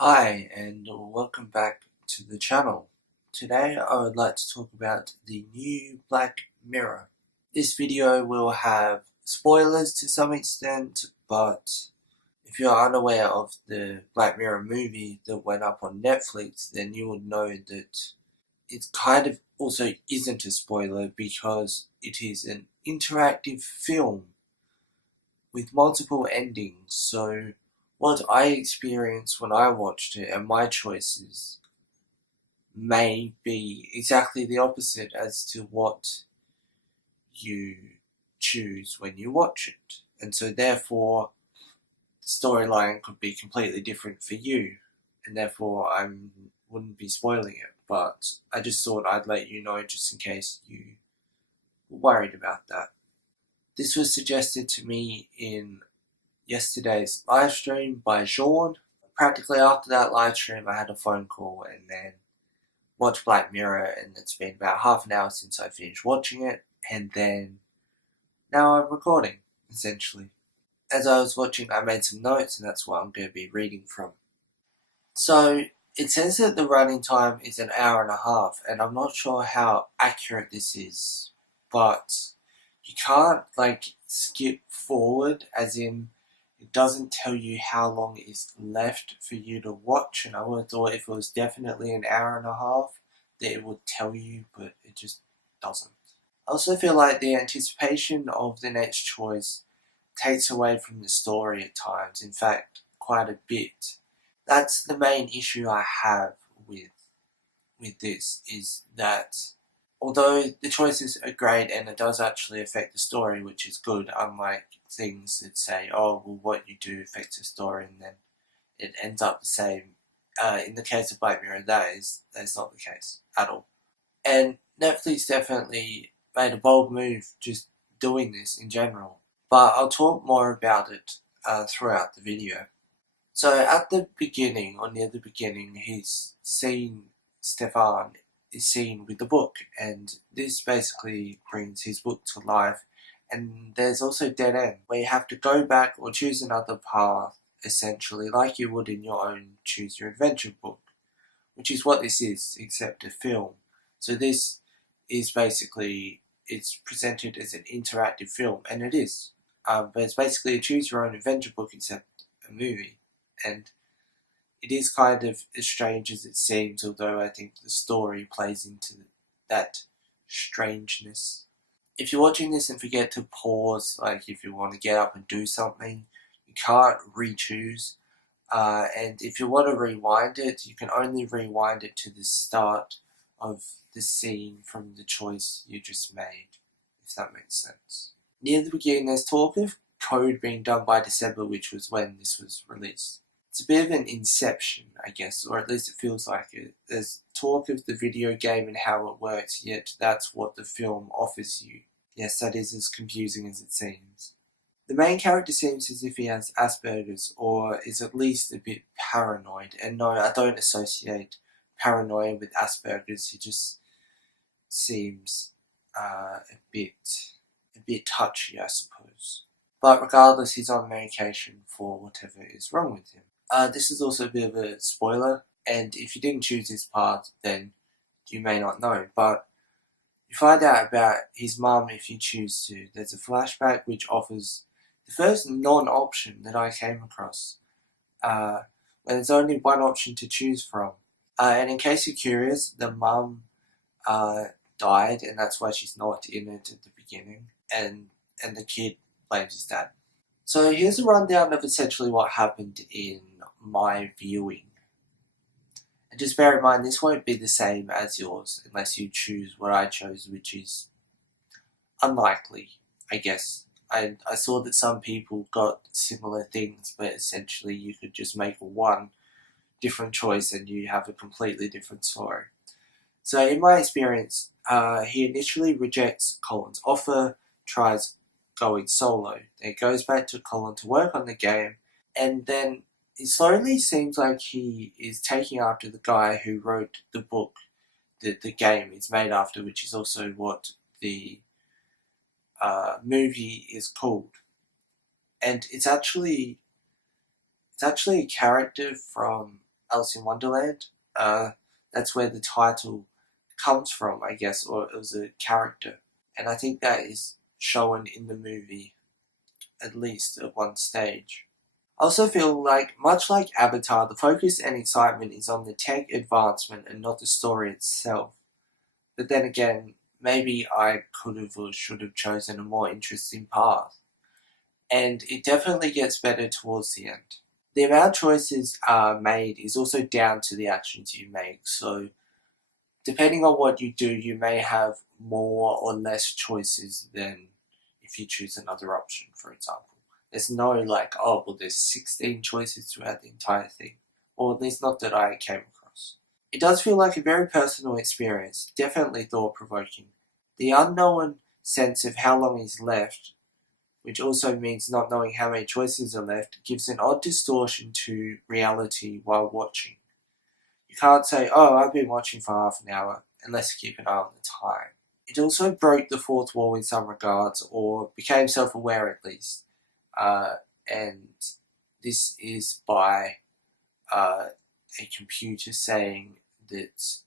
Hi and welcome back to the channel. Today I would like to talk about the new Black Mirror. This video will have spoilers to some extent, but if you're unaware of the Black Mirror movie that went up on Netflix, then you would know that it kind of also isn't a spoiler because it is an interactive film with multiple endings. So what I experienced when I watched it and my choices may be exactly the opposite as to what you choose when you watch it. And so therefore the storyline could be completely different for you, and therefore I wouldn't be spoiling it. But I just thought I'd let you know just in case you were worried about that. This was suggested to me in yesterday's live stream by Jean. Practically after that live stream, I had a phone call and then watched Black Mirror, and it's been about half an hour since I finished watching it, and then now I'm recording, essentially. As I was watching, I made some notes, and that's what I'm going to be reading from. So, it says that the running time is an hour and a half, and I'm not sure how accurate this is, but you can't, skip forward, as in, it doesn't tell you how long is left for you to watch, and I would have thought if it was definitely an hour and a half, that it would tell you, but it just doesn't. I also feel like the anticipation of the next choice takes away from the story at times, in fact, quite a bit. That's the main issue I have with this, is that although the choices are great and it does actually affect the story, which is good, unlike things that say, oh, well, what you do affects the story and then it ends up the same. In the case of Black Mirror, that's not the case at all. And Netflix definitely made a bold move just doing this in general. But I'll talk more about it throughout the video. So at the beginning, or near the beginning, he's seen Stefan is seen with the book, and this basically brings his book to life. And there's also dead end, where you have to go back or choose another path, essentially, like you would in your own choose your adventure book, which is what this is, except a film. So this is basically, it's presented as an interactive film, and it is. But it's basically a choose your own adventure book except a movie. And it is kind of as strange as it seems, although I think the story plays into that strangeness. If you're watching this and forget to pause, like if you want to get up and do something, you can't re-choose. And if you want to rewind it, you can only rewind it to the start of the scene from the choice you just made, if that makes sense. Near the beginning, there's talk of code being done by December, which was when this was released. It's a bit of an inception, I guess, or at least it feels like it. There's talk of the video game and how it works, yet that's what the film offers you. Yes, that is as confusing as it seems. The main character seems as if he has Asperger's, or is at least a bit paranoid, and no, I don't associate paranoia with Asperger's. He just seems a bit touchy, I suppose. But regardless, he's on medication for whatever is wrong with him. This is also a bit of a spoiler, and if you didn't choose this part, then you may not know, but you find out about his mum if you choose to. There's a flashback which offers the first non-option that I came across, when there's only one option to choose from. And in case you're curious, the mum died, and that's why she's not in it at the beginning, and the kid blames his dad. So here's a rundown of essentially what happened in my viewing. And just bear in mind, this won't be the same as yours unless you choose what I chose, which is unlikely, I guess. I saw that some people got similar things, but essentially you could just make one different choice and you have a completely different story. So in my experience, he initially rejects Colin's offer, tries going solo. Then goes back to Colin to work on the game, and then it slowly seems like he is taking after the guy who wrote the book that the game is made after, which is also what the movie is called. And it's actually a character from Alice in Wonderland. That's where the title comes from, I guess, or it was a character. And I think that is shown in the movie, at least at one stage. I also feel like, much like Avatar, the focus and excitement is on the tech advancement and not the story itself. But then again, maybe I could have or should have chosen a more interesting path. And it definitely gets better towards the end. The amount choices are made is also down to the actions you make, so depending on what you do, you may have more or less choices than if you choose another option, for example. There's no like, oh, well, there's 16 choices throughout the entire thing, or at least not that I came across. It does feel like a very personal experience, definitely thought-provoking. The unknown sense of how long is left, which also means not knowing how many choices are left, gives an odd distortion to reality while watching. You can't say, oh, I've been watching for half an hour, unless you keep an eye on the time. It also broke the fourth wall in some regards, or became self-aware at least. And this is by a computer saying that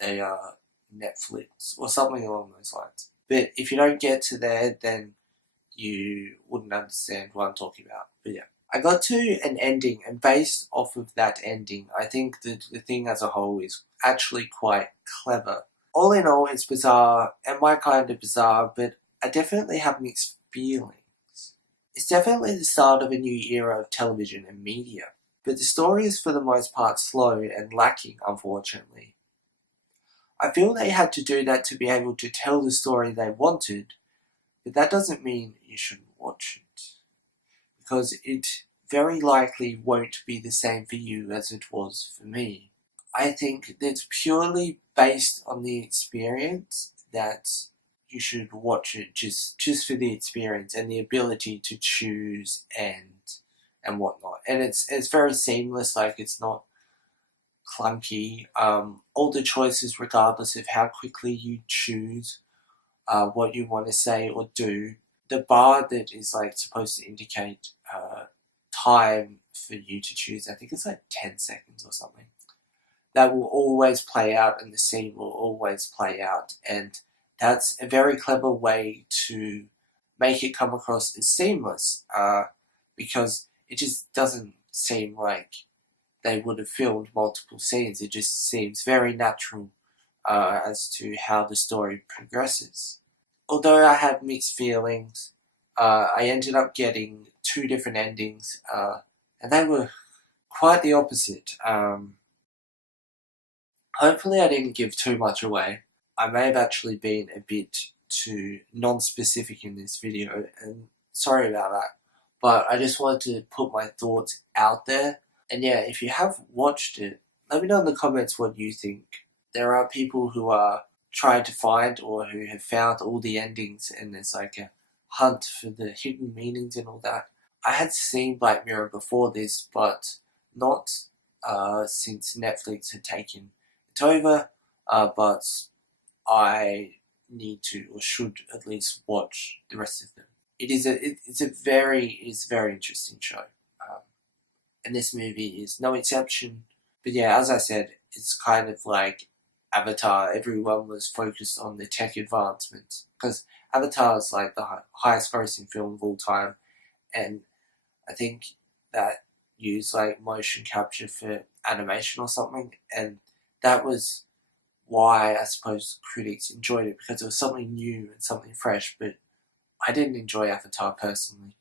they are Netflix, or something along those lines. But if you don't get to there, then you wouldn't understand what I'm talking about. But yeah. I got to an ending, and based off of that ending, I think that the thing as a whole is actually quite clever. All in all, it's bizarre, and my kind of bizarre, but I definitely have mixed feelings. It's definitely the start of a new era of television and media, but the story is for the most part slow and lacking, unfortunately. I feel they had to do that to be able to tell the story they wanted, but that doesn't mean you shouldn't watch it, because it very likely won't be the same for you as it was for me. I think that's purely based on the experience that you should watch it just for the experience and the ability to choose and whatnot. And it's very seamless, like it's not clunky. All the choices, regardless of how quickly you choose what you want to say or do, the bar that is like supposed to indicate time for you to choose, I think it's like 10 seconds or something, that will always play out and the scene will always play out. And that's a very clever way to make it come across as seamless, because it just doesn't seem like they would have filmed multiple scenes. It just seems very natural as to how the story progresses. Although I had mixed feelings, I ended up getting two different endings, and they were quite the opposite. Hopefully I didn't give too much away. I may have actually been a bit too non-specific in this video, and sorry about that, but I just wanted to put my thoughts out there. And yeah, if you have watched it, let me know in the comments what you think. There are people who are trying to find or who have found all the endings, and there's like a hunt for the hidden meanings and all that. I had seen Black Mirror before this, but not since Netflix had taken it over, but I need to or should at least watch the rest of them. It's a very interesting show, and this movie is no exception. But yeah, as I said, it's kind of like Avatar. Everyone was focused on the tech advancements, because Avatar is like the highest grossing film of all time, and I think that used like motion capture for animation or something, and that was why I suppose critics enjoyed it, because it was something new and something fresh. But I didn't enjoy Avatar personally.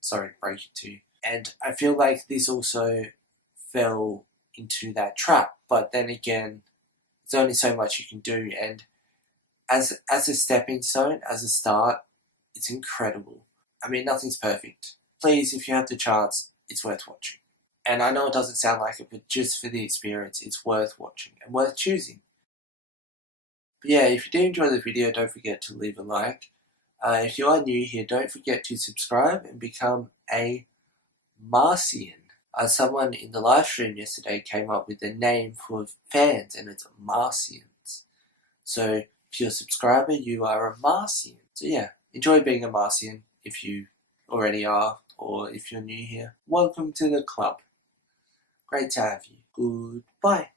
Sorry to break it to you. And I feel like this also fell into that trap, but then again, there's only so much you can do, and as a stepping stone, as a start, it's incredible. I mean, nothing's perfect. Please, if you have the chance, it's worth watching. And I know it doesn't sound like it, but just for the experience, it's worth watching and worth choosing. But yeah, if you did enjoy the video, don't forget to leave a like. If you are new here, don't forget to subscribe and become a Martian. Someone in the live stream yesterday came up with a name for fans, and it's Martians. So if you're a subscriber, you are a Martian. So yeah, enjoy being a Martian if you already are, or if you're new here. Welcome to the club. Great to have you. Goodbye.